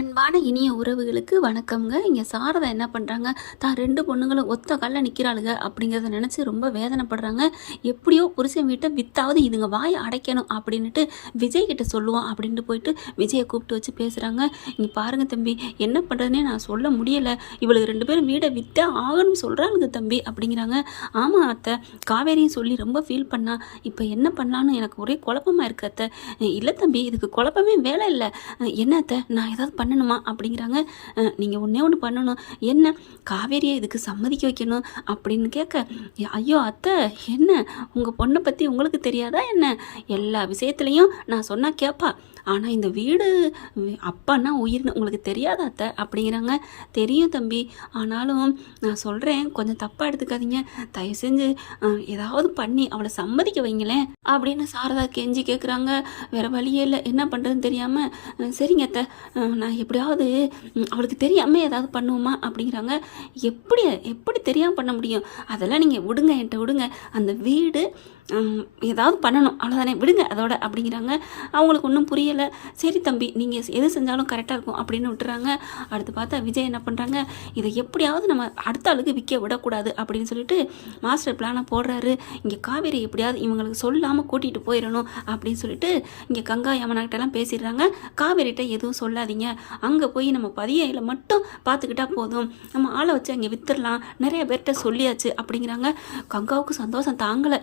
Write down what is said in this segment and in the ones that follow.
அன்பான இனிய உறவுகளுக்கு வணக்கம்ங்க. இங்கே சாரதா என்ன பண்ணுறாங்க, தான் 2 பொண்ணுங்களும் ஒத்த கால்ல நிற்கிறாளுங்க அப்படிங்கிறத நினச்சி ரொம்ப வேதனைப்படுறாங்க. எப்படியோ புருஷன் வீட்டை வித்தாவது இதுங்க வாயை அடைக்கணும் அப்படின்ட்டு விஜய் கிட்ட சொல்லுவான் அப்படின்ட்டு போயிட்டு விஜயை கூப்பிட்டு வச்சு பேசுகிறாங்க. இங்கே பாருங்கள் தம்பி, என்ன பண்ணுறதுனே நான் சொல்ல முடியலை. இவளுக்கு 2 பேரும் வீடை விற்றே ஆகணும்னு சொல்கிறாளுங்க தம்பி அப்படிங்கிறாங்க. ஆமாம் அத்தை, காவேரியும் சொல்லி ரொம்ப ஃபீல் பண்ணா. இப்போ என்ன பண்ணலான்னு எனக்கு ஒரே குழப்பமாக இருக்கு அத்தை. இல்லை தம்பி, இதுக்கு குழப்பமே வேலை இல்லை. என்ன அத்தை, நான் ஏதாவது பண்ணணுமா அப்படிங்கிறாங்க. நீங்கள் ஒன்றே ஒன்று பண்ணணும். என்ன, காவேரியை இதுக்கு சம்மதிக்க வைக்கணும் அப்படின்னு கேட்க, ஐயோ அத்தை, என்ன உங்கள் பொண்ணை பற்றி உங்களுக்கு தெரியாதா என்ன? எல்லா விஷயத்துலையும் நான் சொன்னால் கேட்பா. ஆனால் இந்த வீடு அப்பான்னா உயிர்னு உங்களுக்கு தெரியாதா அத்தை அப்படிங்கிறாங்க. தெரியும் தம்பி, ஆனாலும் நான் சொல்கிறேன், கொஞ்சம் தப்பாக எடுத்துக்காதீங்க. தயவு செஞ்சு ஏதாவது பண்ணி அவளை சம்மதிக்க வைங்களேன் அப்படின்னு சாரதா கெஞ்சி கேட்குறாங்க. வேறு வழியே இல்லை, என்ன பண்ணுறதுன்னு தெரியாமல், சரிங்க அத்தை, நான் எப்படியாவது அவளுக்கு தெரியாமல் ஏதாவது பண்ணுவோமா அப்படிங்கிறாங்க. எப்படி எப்படி தெரியாமல் பண்ண முடியும்? அதெல்லாம் நீங்கள் விடுங்க, என்கிட்ட விடுங்க. அந்த வீடு ஏதாவது பண்ணணும், அவ்வளோதானே, விடுங்க அதோட அப்படிங்கிறாங்க. அவங்களுக்கு ஒன்றும் புரியலை. சரி தம்பி, நீங்கள் எது செஞ்சாலும் கரெக்டாக இருக்கும் அப்படின்னு விட்டுறாங்க. அடுத்து பார்த்தா விஜய் என்ன பண்ணுறாங்க, இதை எப்படியாவது நம்ம அடுத்த ஆளுக்கு விற்க விடக்கூடாது அப்படின்னு சொல்லிட்டு மாஸ்டர் பிளானை போடுறாரு. இங்கே காவேரி எப்படியாவது இவங்களுக்கு சொல்லாமல் கூட்டிகிட்டு போயிடணும் அப்படின்னு சொல்லிட்டு இங்கே கங்கா யமுனாக்கிட்டலாம் பேசிடுறாங்க. காவேரிகிட்ட எதுவும் சொல்லாதீங்க, அங்கே போய் நம்ம பதியையில் மட்டும் பார்த்துக்கிட்டா போதும், நம்ம ஆளை வச்சு அங்கே வித்துடலாம், நிறைய பேர்கிட்ட சொல்லியாச்சு அப்படிங்கிறாங்க. கங்காவுக்கு சந்தோஷம் தாங்கலை.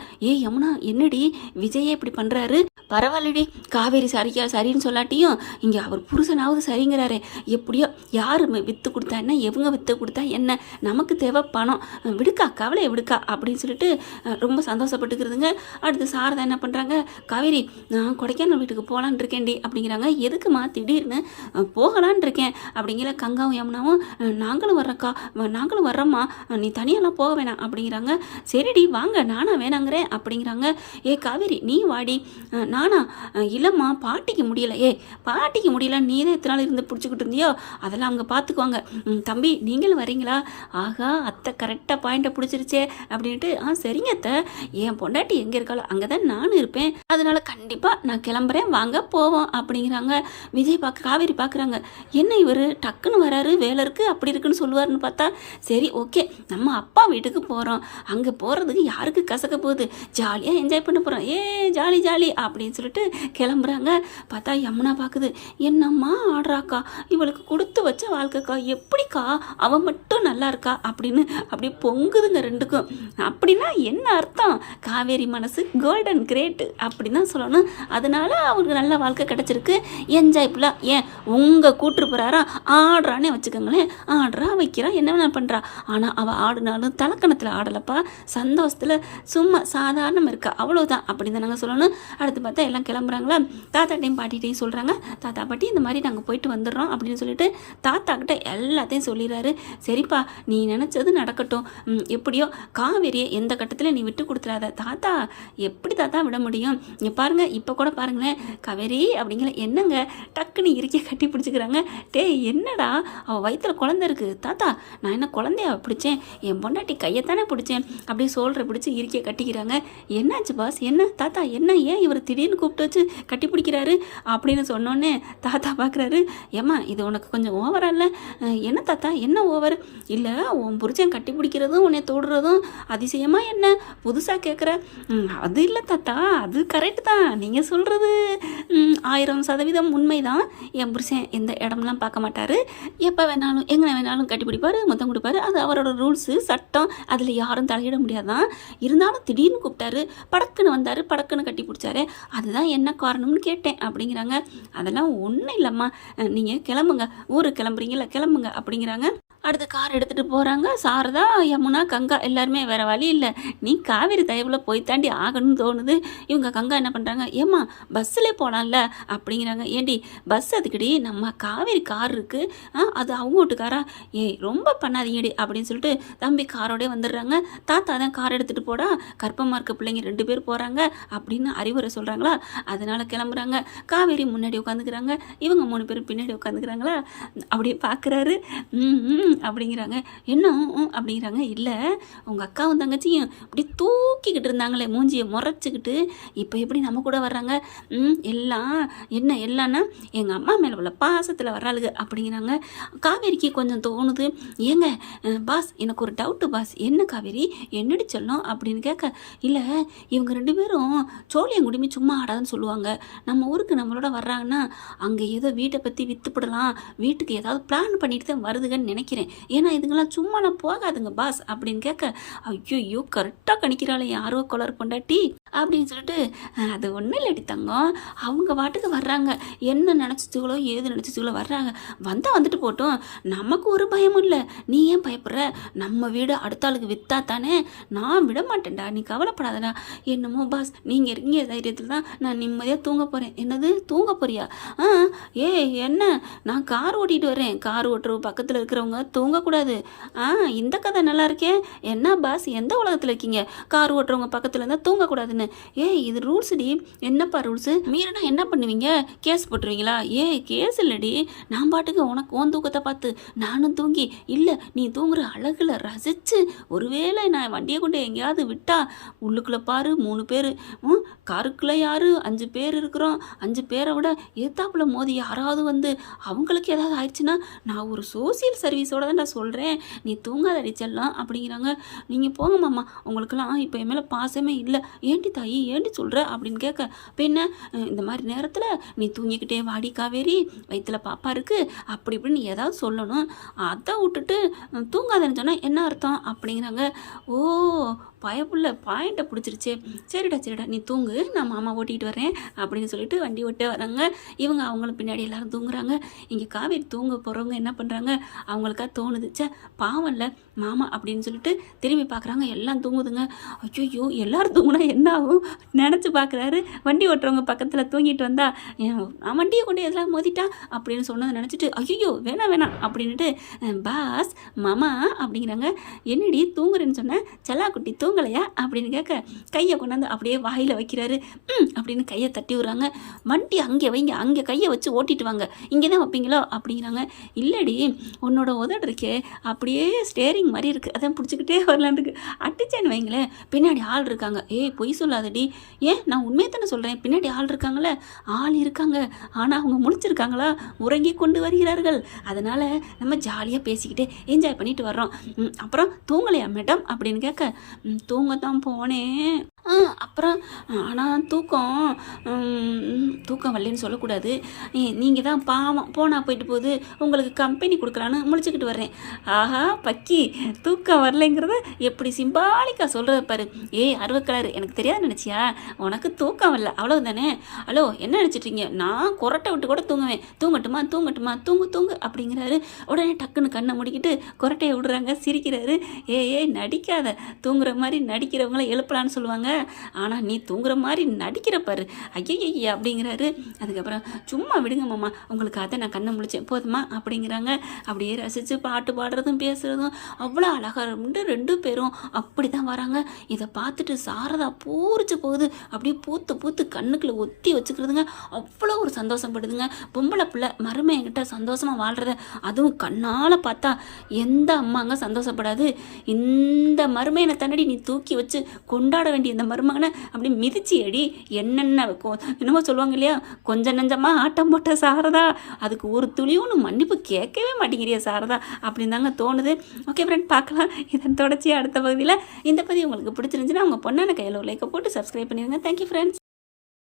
யமுனா, என்னடி விஜயே இப்படி பண்ணுறாரு? பரவாயில்லடி, காவேரி சரின்னு சொல்லாட்டியும் இங்கே அவர் புருஷனாவது சரிங்கிறாரே. எப்படியோ யார் விற்று கொடுத்தா என்ன, எவங்க விற்று கொடுத்தா என்ன, நமக்கு தேவை பணம், விடுக்கா, கவலையை விடுக்கா அப்படின்னு சொல்லிட்டு ரொம்ப சந்தோஷப்பட்டுக்கிறதுங்க. அடுத்து சாரதா என்ன பண்ணுறாங்க, காவேரி, நான் கொடைக்கானல் வீட்டுக்கு போகலான் இருக்கேன்டி அப்படிங்கிறாங்க. எதுக்குமா திடீர்னு? போகலான் இருக்கேன் அப்படிங்கிற கங்காவும் யமுனாவும், நாங்களும் வர்றோம்மா, நீ தனியெல்லாம் போக வேணாம் அப்படிங்கிறாங்க. சரிடி வாங்க, நானா வேணாங்கிறேன் அப்படிங்கிறாங்க. ஏ காவேரி, நீ வாடி. நானா? இல்லைம்மா, பாட்டிக்கு முடியலை. பாட்டிக்கு முடியல, நீ தான் எத்தனை நாள் இருந்து பிடிச்சிக்கிட்டு இருந்தியோ, அதெல்லாம் அவங்க பார்த்துக்குவாங்க. தம்பி, நீங்களும் வரீங்களா? ஆகா, அத்தை கரெக்டாக பாயிண்ட்டை பிடிச்சிருச்சே அப்படின்ட்டு, சரிங்க அத்தை, என் பொண்டாட்டி எங்கே இருக்காளோ அங்கே தான் நானும் இருப்பேன், அதனால கண்டிப்பாக நான் கிளம்புறேன், வாங்க போவோம் அப்படிங்கிறாங்க. விஜய் காவேரி பார்க்குறாங்க. என்ன இவர் டக்குன்னு வராரு, வேலை இருக்குது அப்படி இருக்குன்னு சொல்லுவாருன்னு பார்த்தா, சரி ஓகே, நம்ம அப்பா வீட்டுக்கு போகிறோம், அங்கே போகிறதுக்கு யாருக்கு கசக்க போகுது, ஜாலியாக என்ஜாய் பண்ண போகிறோம், ஜாலி ஜாலி அப்படின்னு சொல்லிட்டு கிளம்புறாங்க. பார்த்தா யமுனா பார்க்குது, என்னம்மா ஆடுறாக்கா, இவளுக்கு கொடுத்து வச்ச வாழ்க்கைக்கா, எப்படிக்கா அவன் மட்டும் நல்லா இருக்கா அப்படின்னு அப்படியே பொங்குதுங்க ரெண்டுக்கும். அப்படின்னா என்ன அர்த்தம்? காவேரி மனசு கோல்டன் கிரேட்டு அப்படின்னு தான் சொல்லணும். அதனால அவனுக்கு நல்ல வாழ்க்கை கிடச்சிருக்கு, என்ஜாய் ஃபுல்லாக. ஏன் உங்கள் கூட்டு போகிறாரா, ஆடுறானே வச்சுக்கோங்களேன், ஆடுறா வைக்கிறான், என்ன வேணா பண்ணுறா, ஆனால் அவள் ஆடுனாலும் தலக்கணத்தில் ஆடலைப்பா, சந்தோஷத்தில் சும்மா சாதாரணம் இருக்கா, அவ்வளோதான் அப்படின்னு தான் நாங்கள் சொல்லணும். அடுத்து பார்த்தா எல்லாம் கிளம்புறாங்களா. தாத்தாட்டையும் பாட்டிகிட்டையும் சொல்கிறாங்க, தாத்தா பாட்டி இந்த மாதிரி நாங்கள் போயிட்டு வந்துடுறோம் அப்படின்னு சொல்லிட்டு தாத்தாக்கிட்ட எல்லாத்தையும் சொல்லிடுறாரு. சரிப்பா, நீ நினச்சது நடக்கட்டும், எப்படியோ காவேரியை எந்த கட்டத்தில் நீ விட்டு கொடுத்துடாத. தாத்தா, எப்படி தாத்தா விட முடியும்? இங்கே பாருங்கள், இப்போ கூட பாருங்களேன், காவேரி அப்படிங்கிற என்னங்க டக்குன்னு இறுக்கிய கட்டி பிடிச்சிக்கிறாங்க. என்னடா, அவள் வயிற்றுல குழந்தை இருக்குது தாத்தா, நான் என்ன குழந்தைய பிடிச்சேன், என் பொண்டாட்டி கையைத்தானே பிடிச்சேன் அப்படி சொல்கிற பிடிச்சி இறுக்கிய கட்டிக்கிறாங்க. என்னாச்சு பாஸ், என்ன தாத்தா, என்ன, ஏன் இவர் திடீர்னு கூப்பிட்டு வச்சு கட்டி பிடிக்கிறாரு அப்படின்னு சொன்னோன்னே தாத்தா பார்க்குறாரு. ஏம்மா, இது உனக்கு கொஞ்சம் ஓவரா இல்லை? என்ன தாத்தா, என்ன ஓவர்? இல்லை, உன் புருஷன் கட்டி பிடிக்கிறதும் உன்னை தொடுறதும் அதிசயமாக என்ன புதுசாக கேட்குற? அது இல்லை தாத்தா, அது கரெக்டு தான், நீங்கள் சொல்கிறது 1000% உண்மைதான். என் புருஷன் எந்த இடம்லாம் பார்க்க மாட்டார், எப்போ வேணாலும் எங்கே வேணாலும் கட்டி பிடிப்பார், மொத்தம் கொடுப்பாரு, அது அவரோட ரூல்ஸு சட்டம், அதில் யாரும் தலையிட முடியாதான். இருந்தாலும் திடீர்னு கூப்பிட்டாரு, படக்குன்னு வந்தார், படக்குன்னு கட்டி பிடிச்சாரு, அதுதான் என்ன காரணம்னு கேட்டேன் அப்படிங்கிறாங்க. அதெல்லாம் ஒன்றும் இல்லைம்மா, நீங்கள் கிளம்புங்க, ஊருக்கு கிளம்புறீங்களா, கிளம்புங்க அப்படிங்கிறாங்க. அடுத்து கார் எடுத்துகிட்டு போகிறாங்க. சாரதா, யமுனா, கங்கா எல்லாருமே. வேறு வழி இல்லை, நீ காவேரி தயவில் போய் தாண்டி ஆகணும்னு தோணுது. இவங்க கங்கா என்ன பண்ணுறாங்க, ஏம்மா பஸ்ஸில் போகலாம்ல அப்படிங்கிறாங்க. ஏண்டி பஸ் அதுக்கடி, நம்ம காவேரி கார் இருக்குது, அது அவங்க வீட்டுக்காரா, ரொம்ப பண்ணாதீங்கடி அப்படின்னு சொல்லிட்டு தம்பி காரோடய வந்துடுறாங்க. தாத்தா தான் கார் எடுத்துகிட்டு போடா, கற்பமாக இருக்க பிள்ளைங்க 2 பேர் போகிறாங்க அப்படின்னு அறிவுரை சொல்கிறாங்களா, அதனால் கிளம்புறாங்க. காவேரி முன்னாடி உட்காந்துக்கிறாங்க, இவங்க 3 பேரும் பின்னாடி உட்காந்துக்கிறாங்களா. அப்படியே பார்க்குறாரு. அப்படிங்கிறாங்க. என்ன அப்படிங்கிறாங்க. இல்லை, உங்கள் அக்காவும் தங்கச்சியும் இப்படி தூக்கிக்கிட்டு இருந்தாங்களே மூஞ்சியை முறைச்சிக்கிட்டு, இப்போ எப்படி நம்ம கூட வர்றாங்க? எல்லாம் என்ன எல்லாம்னா எங்கள் அம்மா மேலே உள்ள பாசத்தில் வர்றாளுங்க அப்படிங்கிறாங்க. காவேரிக்கு கொஞ்சம் தோணுது. ஏங்க பாஸ், எனக்கு ஒரு டவுட்டு பாஸ். என்ன காவேரி, என்னடி சொல்லும் அப்படின்னு கேட்க, இல்லை இவங்க 2 பேரும் சோழியங்குடிமி சும்மா ஆடாதுன்னு சொல்லுவாங்க. நம்ம ஊருக்கு நம்மளோட வர்றாங்கன்னா அங்கே ஏதோ வீட்டை பற்றி விற்றுப்படலாம், வீட்டுக்கு ஏதாவது பிளான் பண்ணிட்டு தான் வருதுங்கன்னு நினைக்கிறேன். ஏன்னா இதுங்களாம் சும்மாலாம் போகாதுங்க பாஸ் அப்படின்னு கேட்க, ஐயோ கரெக்டாக கணிக்கிறாளே யாரோ கொலர் பொண்டாட்டி அப்படின்னு சொல்லிட்டு, அது ஒன்றும் இல்லடி தங்கம், அவங்க வாட்டுக்கு வர்றாங்க, என்ன நினச்சிச்சுகளோ ஏது நினச்சிச்சுகளோ வர்றாங்க, வந்தால் வந்துட்டு போட்டோம், நமக்கு ஒரு பயமும் இல்லை, நீ ஏன் பயப்படுற? நம்ம வீடு அடுத்த ஆளுக்கு விற்றா தானே, நான் விட மாட்டேன்டா, நீ கவலைப்படாதடா. என்னமோ பாஸ், நீங்கள் இருக்கீங்க தைரியத்தில் தான் நான் நிம்மதியாக தூங்க போகிறேன். என்னது தூங்க போறியா? என்ன, நான் கார் ஓட்டிகிட்டு வரேன், கார் ஓட்டுற பக்கத்தில் இருக்கிறவங்க தூங்கக்கூடாது. இந்த கதை நல்லா இருக்கே. என்ன பாஸ், எந்த உலகத்தில் இருக்கீங்க? கார் ஓட்டுறவங்க பக்கத்தில் இருந்தால் தூங்கக்கூடாதுன்னு. இது ரூல்ஸ் டி. என்னப்பா ரூல்ஸு? மீறினா என்ன பண்ணுவீங்க? கேஸ் போட்டுருவீங்களா? கேஸ் இல்லடி, நான் பாட்டுக்கு உனக்கு உன் தூக்கத்தை பார்த்து நானும் தூங்கி, இல்லை நீ தூங்குற அழகில் ரசித்து, ஒருவேளை நான் வண்டியை கொண்டு எங்கேயாவது விட்டா உள்ளுக்குள்ளே பாரு 3 பேர், காருக்குள்ளே யார் 5 பேர் இருக்கிறோம், 5 பேரை விட எத்தாப்புல மோதி யாராவது வந்து அவங்களுக்கு ஏதாவது ஆயிடுச்சுன்னா நான் ஒரு சோசியல் சர்வீஸோட தான் நான் சொல்கிறேன், நீ தூங்காத அடிச்சிடலாம் அப்படிங்கிறாங்க. நீங்கள் போங்க மாமா, உங்களுக்கெல்லாம் இப்போ என் மேலே பாசமே இல்லை, ஏண்டி தாயி ஏண்டி சொல்கிற அப்படின்னு கேட்க, இப்போ என்ன இந்த மாதிரி நேரத்தில் நீ தூங்கிக்கிட்டே வாடி காவேரி, வயிற்றுல பாப்பா இருக்குது அப்படி இப்படின்னு நீ ஏதாவது சொல்லணும், அதை விட்டுட்டு தூங்காதன்னு சொன்னால் என்ன அர்த்தம் அப்படிங்கிறாங்க. ஓ பயப்புள்ள பாயிண்ட்டை பிடிச்சிருச்சே, சரிடா நீ தூங்கு, நான் மாமா ஓட்டிகிட்டு வரேன் அப்படின்னு சொல்லிட்டு வண்டி ஓட்ட வராங்க. இவங்க அவங்களும் பின்னாடி எல்லாரும் தூங்குறாங்க. இங்கே காவேரி தூங்க போகிறவங்க என்ன பண்ணுறாங்க, அவங்களுக்கா தோணுது, பாவம் இல்லை மாமா அப்படின்னு சொல்லிட்டு திரும்பி பார்க்குறாங்க. எல்லாம் தூங்குதுங்க. ஐயோ எல்லாரும் தூங்குனா என்ன ஆகும் நினச்சி பார்க்குறாரு. வண்டி ஓட்டுறவங்க பக்கத்தில் தூங்கிட்டு வந்தா நான் வண்டியை கொண்டு எதெல்லாம் மோதிட்டான் அப்படின்னு சொன்னதை நினச்சிட்டு, ஐயோ வேணாம் அப்படின்ட்டு, பாஸ் மாமா அப்படிங்கிறாங்க. என்னடி தூங்குறேன்னு சொன்னேன், செல்லாக்குட்டி தூங்கலையா அப்படின்னு கேட்க, கையை கொண்டாந்து அப்படியே வாயில் வைக்கிறாரு. அப்படின்னு கையை தட்டி விடுறாங்க. வண்டி அங்கே வைங்க, அங்கே கையை வச்சு ஓட்டிட்டு வாங்க, இங்கே தான் வைப்பீங்களோ அப்படிங்கிறாங்க. இல்லடி, உன்னோட உதடு இருக்கே அப்படியே ஸ்டேரிங் மாதிரி இருக்குது, அதான் பிடிச்சிக்கிட்டே வரலான்ருக்கு, அட்டிச்சேன்னு வைங்களேன், பின்னாடி ஆள் இருக்காங்க. பொய் சொல்லாதடி. ஏன் நான் உண்மையை தானே சொல்கிறேன், பின்னாடி ஆள் இருக்காங்களே, ஆள் இருக்காங்க, ஆனால் அவங்க முடிச்சிருக்காங்களா, உறங்கி கொண்டு வருகிறார்கள், அதனால் நம்ம ஜாலியாக பேசிக்கிட்டே என்ஜாய் பண்ணிட்டு வர்றோம். அப்புறம் தூங்கலையா மேடம் அப்படின்னு கேட்க, தூங்கத்தான் போனேன், அப்புறம் ஆனால் தூக்கம் வரலன்னு சொல்லக்கூடாது, நீங்கள் தான் பாவம் போனால் போயிட்டு போகுது, உங்களுக்கு கம்பெனி கொடுக்கலான்னு முழிச்சுக்கிட்டு வர்றேன். ஆஹா பக்கி, தூக்கம் வரலைங்கிறத எப்படி சிம்பாலிக்காக சொல்கிறத பாரு. அருவக்கலர், எனக்கு தெரியாது நினச்சியா, உனக்கு தூக்கம் வரல அவ்வளவு தானே. ஹலோ என்ன நினச்சிட்ருங்க, நான் கொரட்டை விட்டு கூட தூங்குவேன், தூங்கட்டுமா தூங்கு அப்படிங்கிறாரு. உடனே டக்குன்னு கண்ணை முடிக்கிட்டு கொரட்டையை விடுறாங்க. சிரிக்கிறாரு. நடிக்காத, தூங்குற மாதிரி நடிக்கிறவங்கள எழுப்பலான்னு சொல்லுவாங்க, ஆனால் நீ தூங்குற மாதிரி நடிக்கிற பாரு, ஐயய்ய அப்படிங்கிறாரு. அதுக்கப்புறம் சும்மா விடுங்க மாமா, உங்களுக்கு அதை நான் கண்ணை முழிச்சேன் போதுமா அப்படிங்கிறாங்க. அப்படியே ரசித்து பாட்டு பாடுறதும் பேசுகிறதும் அவ்வளோ அழகாக இருந்து 2 பேரும் அப்படி தான் வராங்க. இதை பார்த்துட்டு சாரதா பூரிச்சு போகுது, அப்படியே பூத்து கண்ணுக்குள்ள ஒத்தி வச்சுக்கிறதுங்க. அவ்வளோ ஒரு சந்தோஷப்படுதுங்க. பொம்பளை பிள்ளை மருமையங்கிட்ட சந்தோஷமாக வாழ்கிறத அதுவும் கண்ணால் பார்த்தா எந்த அம்மாங்க சந்தோஷப்படாது. இந்த மருமையனை தன்னடி நீ தூக்கி வச்சு கொண்டாட வேண்டிய இந்த மருமகனை அப்படி மிதிச்சு அடி, என்னென்ன என்னமோ சொல்லுவாங்க இல்லையா, கொஞ்சம் நஞ்சமாக ஆட்டம் போட்ட சாரதா, அதுக்கு ஒரு துளியும் மன்னிப்பு கேட்கவே மாட்டேங்கிறியா சாரதா அப்படின்னு தாங்க தோணுது. ஓகே ஃப்ரெண்ட், பார்க்கலாம் இதன் தொடர்ச்சி அடுத்த பகுதியில். இந்த பதிவு உங்களுக்கு பிடிச்சிருந்துச்சுன்னா உங்கள் பொண்ணான கையில் ஒரு லைக்கை போட்டு சப்ஸ்கிரைப் பண்ணிடுங்க. Thank you friends.